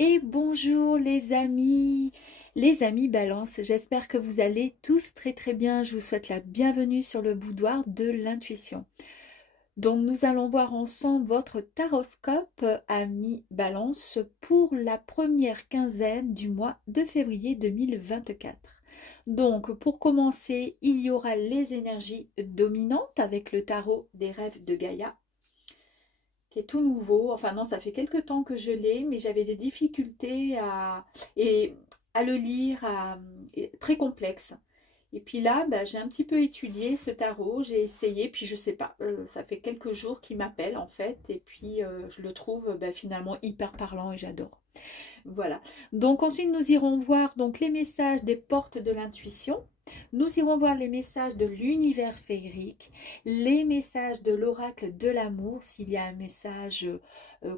Et bonjour les amis Balance, j'espère que vous allez tous très très bien. Je vous souhaite la bienvenue sur le boudoir de l'intuition. Donc nous allons voir ensemble votre taroscope ami Balance pour la première quinzaine du mois de février 2024. Donc pour commencer, il y aura les énergies dominantes avec le tarot des rêves de Gaïa qui est tout nouveau. Enfin non, ça fait quelque temps que je l'ai, mais j'avais des difficultés et, à le lire, très complexe. Et puis là, bah, j'ai un petit peu étudié ce tarot, j'ai essayé, puis je sais pas, ça fait quelques jours qu'il m'appelle en fait, et puis je le trouve bah, finalement hyper parlant et j'adore. Voilà. Donc ensuite, nous irons voir donc les messages des portes de l'intuition. Nous irons voir les messages de l'univers féerique, les messages de l'oracle de l'amour, s'il y a un message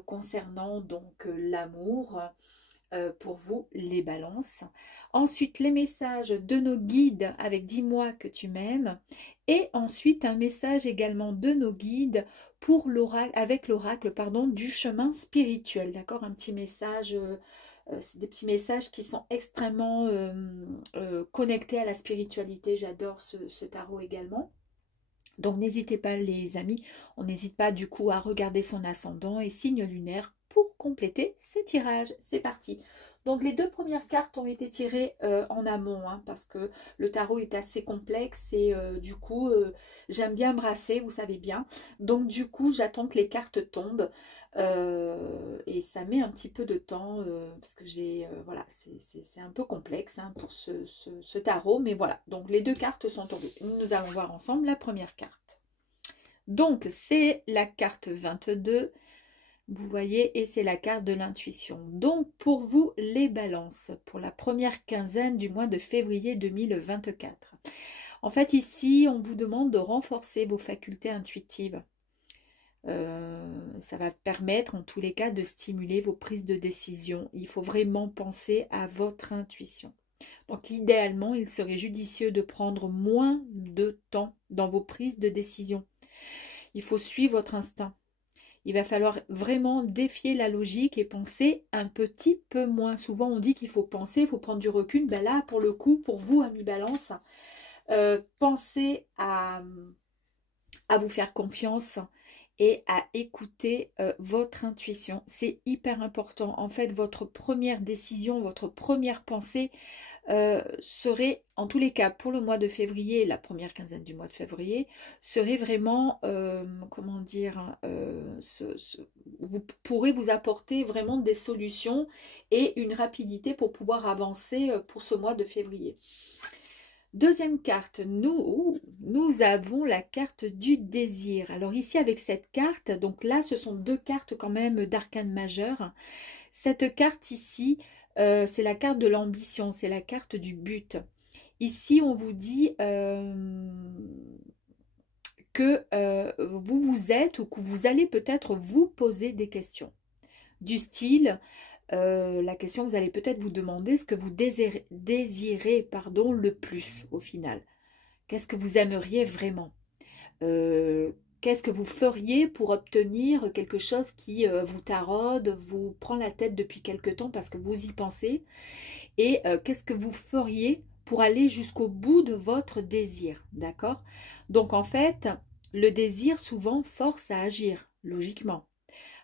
concernant donc l'amour pour vous les balances. Ensuite, les messages de nos guides avec dis-moi que tu m'aimes. Et ensuite, un message également de nos guides pour l'oracle, avec l'oracle, pardon, du chemin spirituel. D'accord? Un petit message, c'est des petits messages qui sont extrêmement connectés à la spiritualité. J'adore ce tarot également. Donc n'hésitez pas les amis, on n'hésite pas du coup à regarder son ascendant et signe lunaire pour compléter ce tirage. C'est parti. Donc les deux premières cartes ont été tirées en amont hein, parce que le tarot est assez complexe et du coup j'aime bien brasser, vous savez bien. Donc du coup j'attends que les cartes tombent et ça met un petit peu de temps parce que j'ai voilà c'est un peu complexe hein, pour ce tarot, mais voilà. Donc les deux cartes sont tombées. Nous allons voir ensemble la première carte. Donc c'est la carte 22. Vous voyez, et c'est la carte de l'intuition. Donc, pour vous, les balances, pour la première quinzaine du mois de février 2024. En fait, ici, on vous demande de renforcer vos facultés intuitives. Ça va permettre, en tous les cas, de stimuler vos prises de décision. Il faut vraiment penser à votre intuition. Donc, idéalement, il serait judicieux de prendre moins de temps dans vos prises de décision. Il faut suivre votre instinct. Il va falloir vraiment défier la logique et penser un petit peu moins. Souvent, on dit qu'il faut penser, il faut prendre du recul. Ben là, pour le coup, pour vous, amis Balance, pensez à vous faire confiance et à écouter votre intuition. C'est hyper important. En fait, votre première décision, votre première pensée serait, en tous les cas, pour le mois de février, la première quinzaine du mois de février, serait vraiment, comment dire, hein, vous pourrez vous apporter vraiment des solutions et une rapidité pour pouvoir avancer pour ce mois de février. Deuxième carte, nous avons la carte du désir. Alors ici, avec cette carte, donc là, ce sont deux cartes quand même d'arcane majeur. Cette carte ici, c'est la carte de l'ambition, c'est la carte du but. Ici, on vous dit que vous vous êtes ou que vous allez peut-être vous poser des questions. Du style, la question, vous allez peut-être vous demander ce que vous désirez pardon, le plus au final. Qu'est-ce que vous aimeriez vraiment qu'est-ce que vous feriez pour obtenir quelque chose qui vous taraude, vous prend la tête depuis quelque temps parce que vous y pensez? Et qu'est-ce que vous feriez pour aller jusqu'au bout de votre désir? D'accord? Donc en fait, le désir souvent force à agir, logiquement.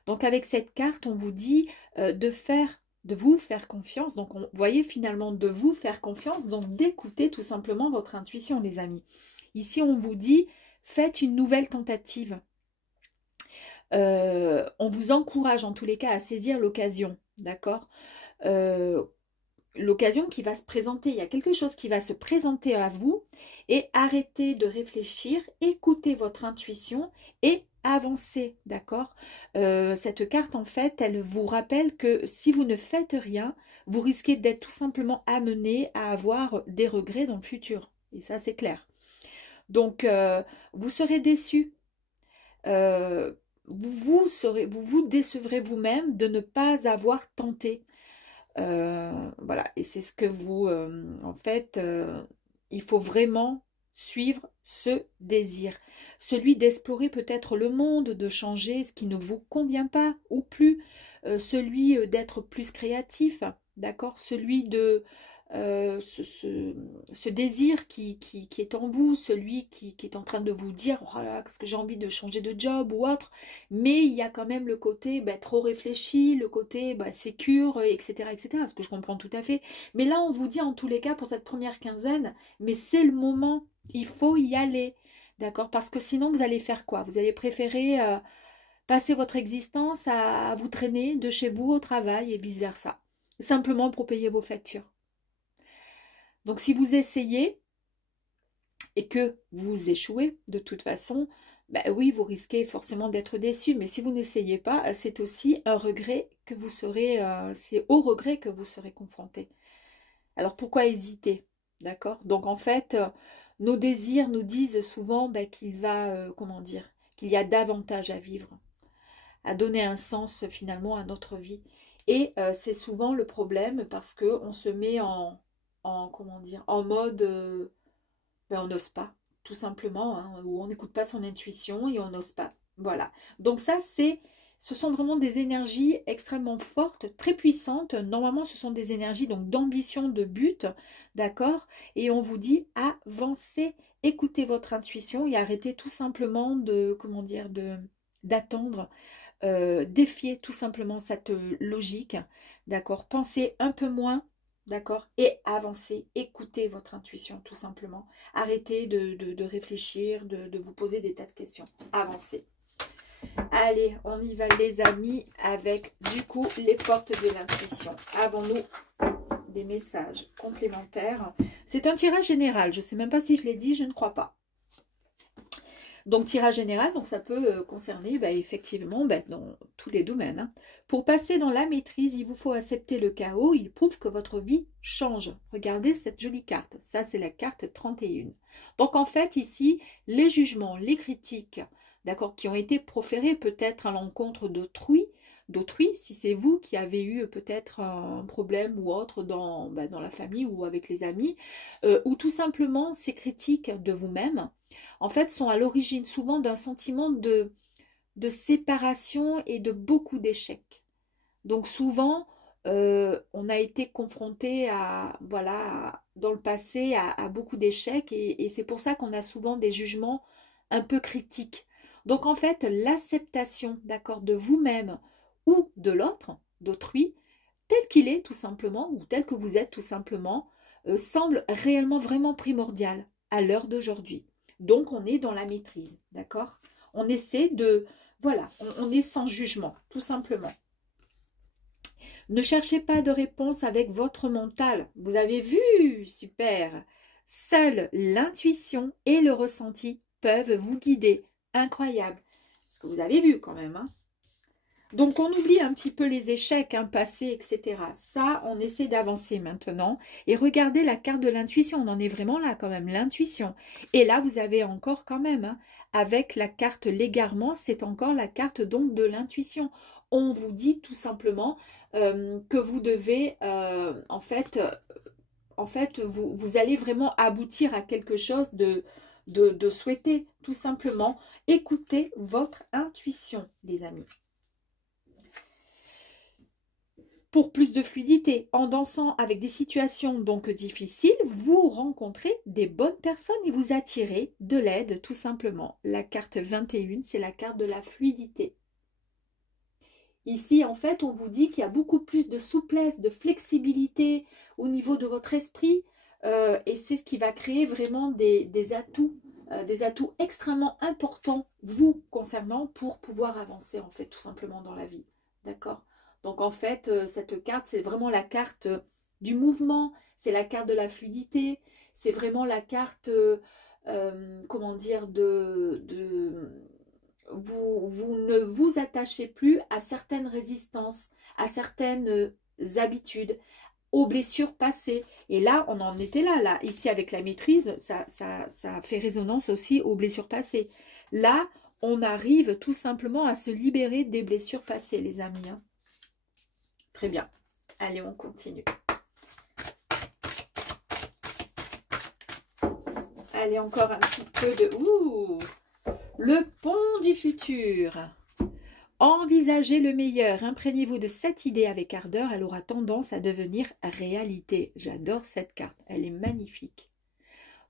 Donc avec cette carte, on vous dit de vous faire confiance. Donc vous voyez finalement de vous faire confiance, donc d'écouter tout simplement votre intuition, les amis. Ici, on vous dit, faites une nouvelle tentative. On vous encourage en tous les cas à saisir l'occasion, d'accord? L'occasion qui va se présenter, il y a quelque chose qui va se présenter à vous et arrêtez de réfléchir, écoutez votre intuition et avancez, d'accord? Cette carte, en fait, elle vous rappelle que si vous ne faites rien, vous risquez d'être tout simplement amené à avoir des regrets dans le futur. Et ça, c'est clair. Donc, vous serez déçu. Vous vous décevrez vous-même de ne pas avoir tenté. Voilà, et c'est ce que vous, en fait, il faut vraiment suivre ce désir. Celui d'explorer peut-être le monde, de changer ce qui ne vous convient pas ou plus, celui d'être plus créatif, d'accord, celui de ce désir qui est en vous, celui qui est en train de vous dire oh là, est-ce que j'ai envie de changer de job ou autre, mais il y a quand même le côté trop réfléchi, le côté sécure, etc., ce que je comprends tout à fait. Mais là, on vous dit en tous les cas pour cette première quinzaine, mais c'est le moment, il faut y aller, d'accord, parce que sinon vous allez faire quoi? Vous allez préférer passer votre existence à vous traîner de chez vous au travail et vice-versa, simplement pour payer vos factures. Donc si vous essayez et que vous échouez, de toute façon, oui, vous risquez forcément d'être déçu. Mais si vous n'essayez pas, c'est aussi un regret que vous serez, c'est au regret que vous serez confronté. Alors pourquoi hésiter? D'accord? Donc en fait, nos désirs nous disent souvent qu'il va, comment dire, qu'il y a davantage à vivre, à donner un sens finalement à notre vie. Et c'est souvent le problème parce qu'on se met comment dire, en mode on n'ose pas, tout simplement, hein, ou on n'écoute pas son intuition et on n'ose pas. Voilà. Donc ça, ce sont vraiment des énergies extrêmement fortes, très puissantes. Normalement, ce sont des énergies donc d'ambition, de but, d'accord? Et on vous dit avancez, écoutez votre intuition et arrêtez tout simplement de, comment dire, d'attendre. Défier tout simplement cette logique, d'accord? Pensez un peu moins, d'accord? Et avancez, écoutez votre intuition tout simplement. Arrêtez de réfléchir, de vous poser des tas de questions. Avancez. Allez, on y va les amis avec du coup les portes de l'intuition. Avons-nous des messages complémentaires? C'est un tirage général, je ne sais même pas si je l'ai dit, je ne crois pas. Donc, tirage général, donc ça peut concerner effectivement dans tous les domaines. Hein. Pour passer dans la maîtrise, il vous faut accepter le chaos. Il prouve que votre vie change. Regardez cette jolie carte. Ça, c'est la carte 31. Donc, en fait, ici, les jugements, les critiques, d'accord, qui ont été proférés peut-être à l'encontre d'autrui, si c'est vous qui avez eu peut-être un problème ou autre dans la famille ou avec les amis, ou tout simplement ces critiques de vous-même, en fait, sont à l'origine souvent d'un sentiment de séparation et de beaucoup d'échecs. Donc souvent, on a été confronté à, voilà, dans le passé, à beaucoup d'échecs et c'est pour ça qu'on a souvent des jugements un peu critiques. Donc en fait, l'acceptation, d'accord, de vous-même ou de l'autre, d'autrui, tel qu'il est tout simplement, ou tel que vous êtes tout simplement, semble réellement vraiment primordial à l'heure d'aujourd'hui. Donc, on est dans la maîtrise, d'accord? On essaie de... Voilà, on est sans jugement, tout simplement. Ne cherchez pas de réponse avec votre mental. Vous avez vu? Super! Seule l'intuition et le ressenti peuvent vous guider. Incroyable! Ce que vous avez vu quand même, hein? Donc, on oublie un petit peu les échecs, passés, etc. Ça, on essaie d'avancer maintenant. Et regardez la carte de l'intuition. On en est vraiment là quand même, l'intuition. Et là, vous avez encore quand même, avec la carte l'égarement, c'est encore la carte donc de l'intuition. On vous dit tout simplement que vous devez, en fait, vous allez vraiment aboutir à quelque chose de souhaité, tout simplement. Écoutez votre intuition, les amis. Pour plus de fluidité, en dansant avec des situations donc difficiles, vous rencontrez des bonnes personnes et vous attirez de l'aide tout simplement. La carte 21, c'est la carte de la fluidité. Ici, en fait, on vous dit qu'il y a beaucoup plus de souplesse, de flexibilité au niveau de votre esprit et c'est ce qui va créer vraiment des atouts extrêmement importants, vous concernant, pour pouvoir avancer en fait tout simplement dans la vie. D'accord ? Donc en fait, cette carte, c'est vraiment la carte du mouvement, c'est la carte de la fluidité, c'est vraiment la carte, comment dire, vous ne vous attachez plus à certaines résistances, à certaines habitudes, aux blessures passées. Et là, on en était là. Ici, avec la maîtrise, ça fait résonance aussi aux blessures passées. Là, on arrive tout simplement à se libérer des blessures passées, les amis. Hein. Très bien. Allez, on continue. Allez, encore un petit peu de... Ouh, le pont du futur. Envisagez le meilleur, imprégnez-vous de cette idée avec ardeur, elle aura tendance à devenir réalité. J'adore cette carte, elle est magnifique.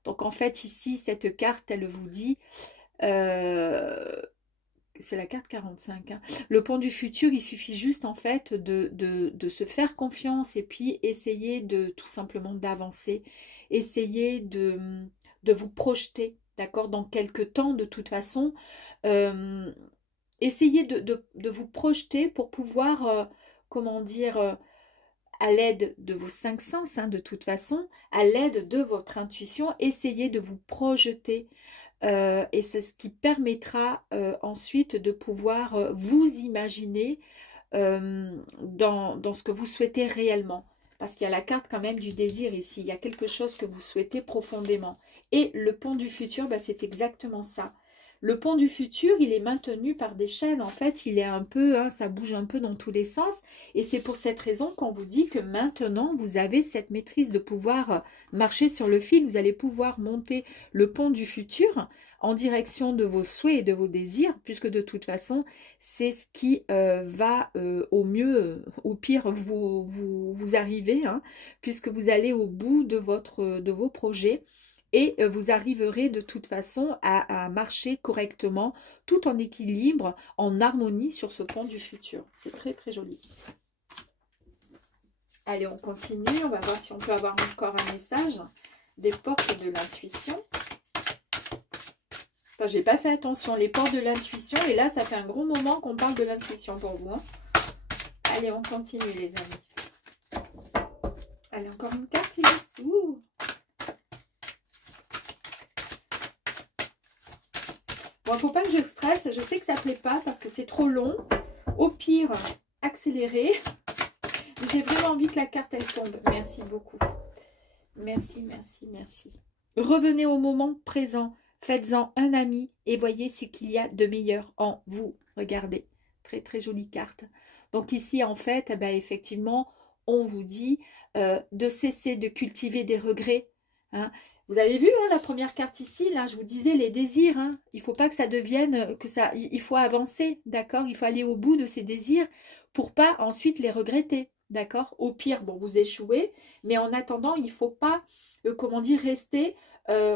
Donc en fait ici, cette carte, elle vous dit, c'est la carte 45, hein, le pont du futur, il suffit juste en fait de se faire confiance et puis essayer de tout simplement d'avancer, essayer de vous projeter, d'accord, dans quelques temps de toute façon. Essayez de vous projeter pour pouvoir, comment dire, à l'aide de vos 5 sens, hein, de toute façon, à l'aide de votre intuition, essayez de vous projeter. Et c'est ce qui permettra ensuite de pouvoir vous imaginer dans ce que vous souhaitez réellement. Parce qu'il y a la carte quand même du désir ici. Il y a quelque chose que vous souhaitez profondément. Et le pont du futur, bah, c'est exactement ça. Le pont du futur, il est maintenu par des chaînes. En fait, il est un peu, hein, ça bouge un peu dans tous les sens. Et c'est pour cette raison qu'on vous dit que maintenant, vous avez cette maîtrise de pouvoir marcher sur le fil. Vous allez pouvoir monter le pont du futur en direction de vos souhaits et de vos désirs, puisque de toute façon, c'est ce qui va au mieux, au pire, vous arriver, hein, puisque vous allez au bout de vos projets. Et vous arriverez de toute façon à marcher correctement, tout en équilibre, en harmonie sur ce pont du futur. C'est très très joli. Allez, on continue. On va voir si on peut avoir encore un message des portes de l'intuition. Enfin, j'ai pas fait attention. Les portes de l'intuition. Et là, ça fait un gros moment qu'on parle de l'intuition pour vous, hein. Allez, on continue les amis. Allez, encore une carte. Ouh. Bon, il ne faut pas que je stresse. Je sais que ça ne plaît pas parce que c'est trop long. Au pire, accélérer. J'ai vraiment envie que la carte, elle tombe. Merci beaucoup. Merci, merci, merci. Revenez au moment présent. Faites-en un ami et voyez ce qu'il y a de meilleur en vous. Regardez. Très, très jolie carte. Donc ici, en fait, eh ben, effectivement, on vous dit de cesser de cultiver des regrets. Hein. Vous avez vu hein, la première carte ici, là, je vous disais les désirs. Hein. Il ne faut pas que ça devienne, il faut avancer, d'accord? Il faut aller au bout de ces désirs pour pas ensuite les regretter, d'accord? Au pire, bon, vous échouez, mais en attendant, il ne faut pas, comment dire, rester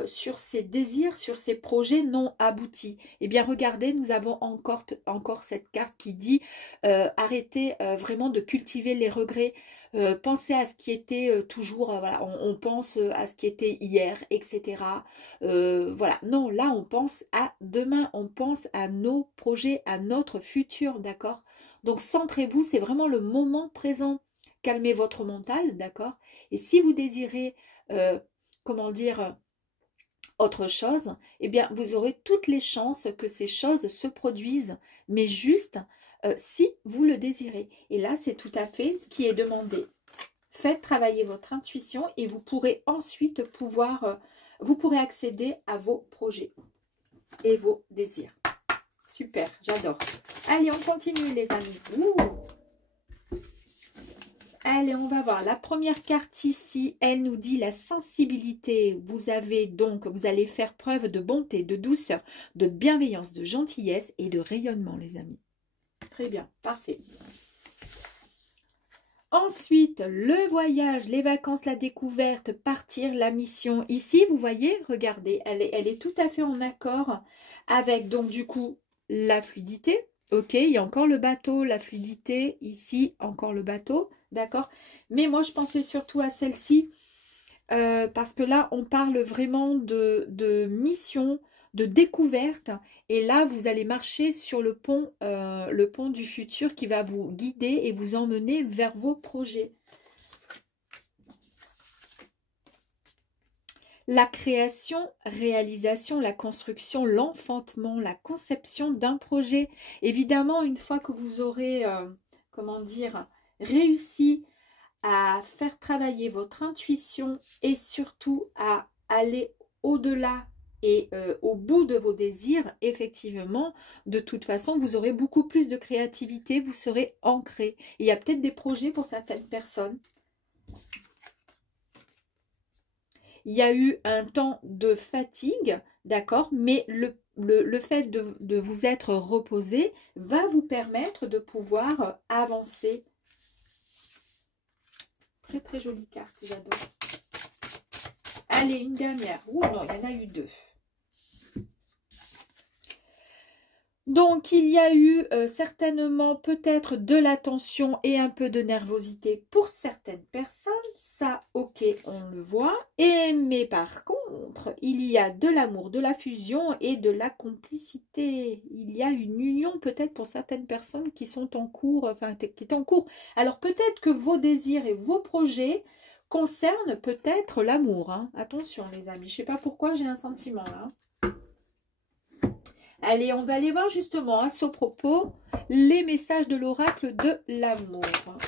sur ces désirs, sur ces projets non aboutis. Eh bien, regardez, nous avons encore cette carte qui dit arrêtez vraiment de cultiver les regrets. Pensez à ce qui était toujours, voilà, on pense à ce qui était hier, etc. Voilà, non, là on pense à demain, on pense à nos projets, à notre futur, d'accord? Donc centrez-vous, c'est vraiment le moment présent. Calmez votre mental, d'accord? Et si vous désirez, comment dire, autre chose, eh bien vous aurez toutes les chances que ces choses se produisent, mais juste si vous le désirez. Et là, c'est tout à fait ce qui est demandé. Faites travailler votre intuition et vous pourrez ensuite vous pourrez accéder à vos projets et vos désirs. Super, j'adore. Allez, on continue les amis. Ouh. Allez, on va voir. La première carte ici, elle nous dit la sensibilité. Vous allez faire preuve de bonté, de douceur, de bienveillance, de gentillesse et de rayonnement les amis. Très bien, parfait. Ensuite, le voyage, les vacances, la découverte, partir, la mission. Ici, vous voyez, regardez, elle est tout à fait en accord avec, donc du coup, la fluidité. Ok, il y a encore le bateau, la fluidité, ici, encore le bateau, d'accord? Mais moi, je pensais surtout à celle-ci, parce que là, on parle vraiment de mission, de découverte, et là vous allez marcher sur le pont du futur qui va vous guider et vous emmener vers vos projets. La création, réalisation, la construction, l'enfantement, la conception d'un projet. Évidemment, une fois que vous aurez, comment dire, réussi à faire travailler votre intuition et surtout à aller au-delà et au bout de vos désirs, effectivement, de toute façon, vous aurez beaucoup plus de créativité, vous serez ancré. Il y a peut-être des projets pour certaines personnes. Il y a eu un temps de fatigue, d'accord, mais le fait de vous être reposé va vous permettre de pouvoir avancer. Très très jolie carte, j'adore. Allez, une dernière. Oh non, il y en a eu deux. Donc, il y a eu certainement peut-être de la tension et un peu de nervosité pour certaines personnes. Ça, ok, on le voit. Mais par contre, il y a de l'amour, de la fusion et de la complicité. Il y a une union peut-être pour certaines personnes qui sont en cours, enfin, qui est en cours. Alors, peut-être que vos désirs et vos projets concernent peut-être l'amour. Hein. Attention, les amis. Je ne sais pas pourquoi j'ai un sentiment là. Allez, on va aller voir justement à ce propos les messages de l'oracle de l'amour.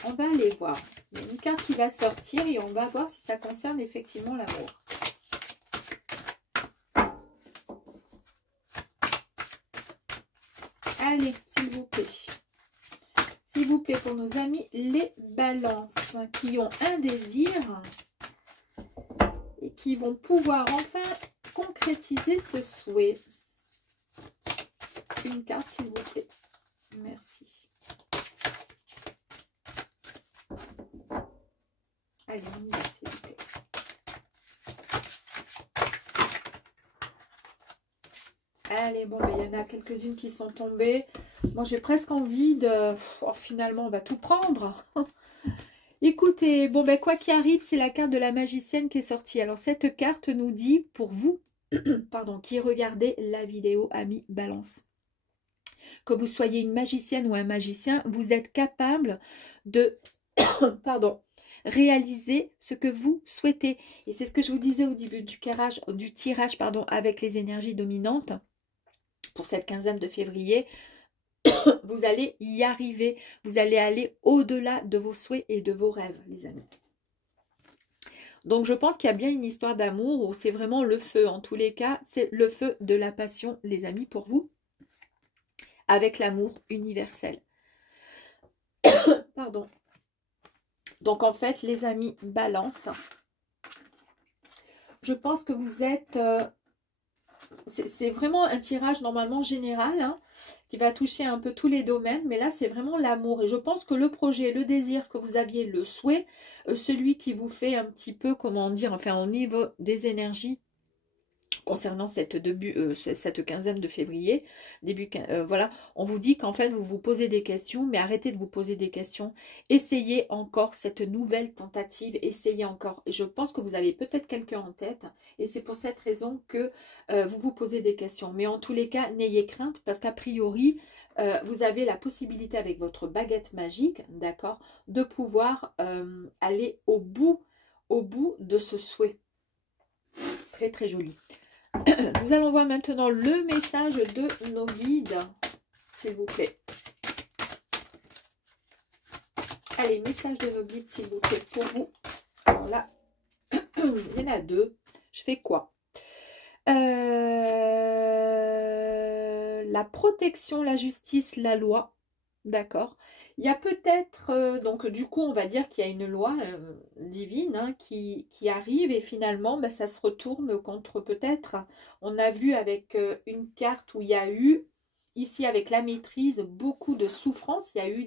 On va aller voir. Il y a une carte qui va sortir et on va voir si ça concerne effectivement l'amour. Allez, s'il vous plaît. S'il vous plaît, pour nos amis les balances qui ont un désir et qui vont pouvoir enfin concrétiser ce souhait. Une carte, s'il vous plaît. Merci. Allez, on y va, s'il vous plaît. Allez, bon, ben, il y en a quelques-unes qui sont tombées. Moi, j'ai presque envie de... Oh, finalement, on va tout prendre. Écoutez, bon, ben, quoi qu'il arrive, c'est la carte de la magicienne qui est sortie. Alors, cette carte nous dit, pour vous, pardon, qui regardez la vidéo, amis Balance, que vous soyez une magicienne ou un magicien, vous êtes capable de pardon, réaliser ce que vous souhaitez. Et c'est ce que je vous disais au début du tirage pardon, avec les énergies dominantes. Pour cette quinzaine de février, vous allez y arriver. Vous allez aller au-delà de vos souhaits et de vos rêves, les amis. Donc, je pense qu'il y a bien une histoire d'amour où c'est vraiment le feu. En tous les cas, c'est le feu de la passion, les amis, pour vous. Avec l'amour universel. Pardon. Donc, en fait, les amis Balance, je pense que vous êtes... c'est vraiment un tirage normalement général, hein, qui va toucher un peu tous les domaines. Mais là, c'est vraiment l'amour. Et je pense que le projet, le désir que vous aviez, le souhait, celui qui vous fait un petit peu, comment dire, enfin, au niveau des énergies, concernant cette quinzaine de février, voilà, on vous dit qu'en fait, vous vous posez des questions, mais arrêtez de vous poser des questions. Essayez encore cette nouvelle tentative, essayez encore. Et je pense que vous avez peut-être quelqu'un en tête, et c'est pour cette raison que vous vous posez des questions. Mais en tous les cas, n'ayez crainte, parce qu'a priori, vous avez la possibilité avec votre baguette magique, d'accord, de pouvoir aller au bout de ce souhait. Très, très joli. Nous allons voir maintenant le message de nos guides, s'il vous plaît. Allez, message de nos guides, s'il vous plaît, pour vous. Alors là, il y en a deux. Je fais quoi? La protection, la justice, la loi. D'accord. Il y a peut-être, donc du coup, on va dire qu'il y a une loi divine hein, qui arrive et finalement, ben, ça se retourne contre peut-être. On a vu avec une carte où il y a eu, ici avec la maîtrise, beaucoup de souffrance. Il y a eu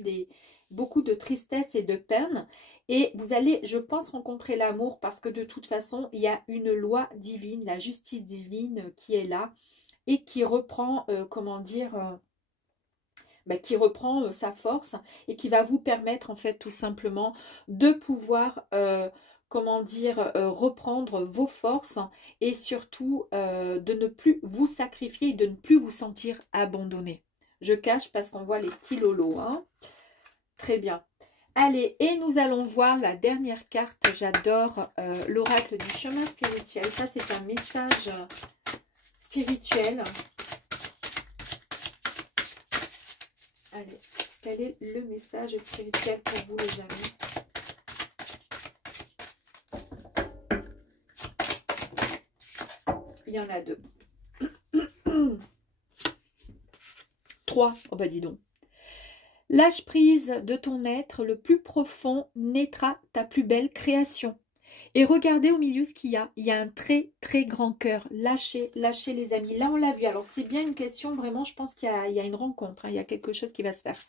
beaucoup de tristesse et de peine. Et vous allez, je pense, rencontrer l'amour parce que de toute façon, il y a une loi divine, la justice divine qui est là et qui reprend, comment dire... qui reprend sa force et qui va vous permettre en fait tout simplement de pouvoir, comment dire, reprendre vos forces et surtout de ne plus vous sacrifier et de ne plus vous sentir abandonné. Je cache parce qu'on voit les petits lolos. Hein. Très bien. Allez, et nous allons voir la dernière carte. J'adore l'oracle du chemin spirituel. Ça, c'est un message spirituel. Allez, quel est le message spirituel pour vous les amis? Il y en a deux. 3. Oh bah dis donc. Lâche prise de ton être le plus profond naîtra ta plus belle création. Et regardez au milieu ce qu'il y a. Il y a un très très grand cœur. Lâchez, lâchez les amis. Là on l'a vu. Alors c'est bien une question, vraiment je pense qu'il y a une rencontre. Hein. Il y a quelque chose qui va se faire.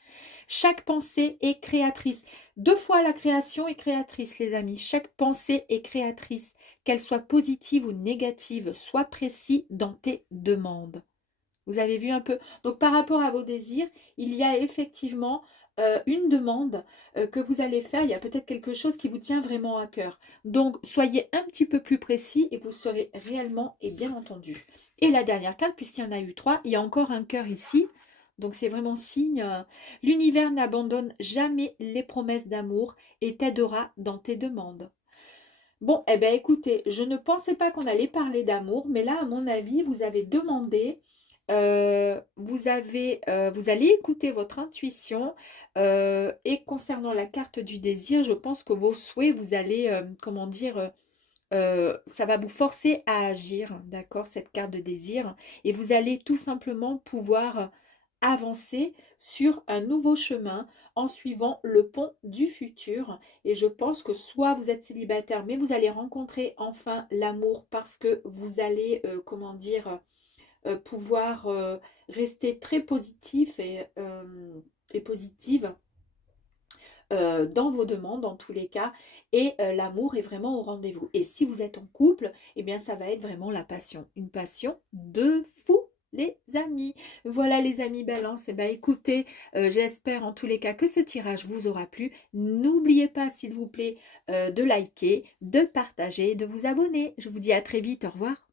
Chaque pensée est créatrice. 2 fois la création est créatrice les amis. Chaque pensée est créatrice. Qu'elle soit positive ou négative. Sois précis dans tes demandes. Vous avez vu un peu. Donc par rapport à vos désirs, il y a effectivement une demande que vous allez faire. Il y a peut-être quelque chose qui vous tient vraiment à cœur. Donc soyez un petit peu plus précis et vous serez réellement et bien entendu. Et la dernière carte, puisqu'il y en a eu 3, il y a encore un cœur ici. Donc c'est vraiment signe. L'univers n'abandonne jamais les promesses d'amour et t'aidera dans tes demandes. Bon, eh bien écoutez, je ne pensais pas qu'on allait parler d'amour, mais là à mon avis, vous avez demandé... vous allez écouter votre intuition et concernant la carte du désir, je pense que vos souhaits, vous allez, comment dire, ça va vous forcer à agir, d'accord, cette carte de désir, et vous allez tout simplement pouvoir avancer sur un nouveau chemin en suivant le pont du futur. Et je pense que soit vous êtes célibataire, mais vous allez rencontrer enfin l'amour parce que vous allez, comment dire, pouvoir rester très positif et positive dans vos demandes en tous les cas, et l'amour est vraiment au rendez-vous. Et si vous êtes en couple, eh bien ça va être vraiment la passion, une passion de fou les amis. Voilà les amis Balance, et bien écoutez, j'espère en tous les cas que ce tirage vous aura plu. N'oubliez pas s'il vous plaît de liker, de partager, de vous abonner. Je vous dis à très vite, au revoir.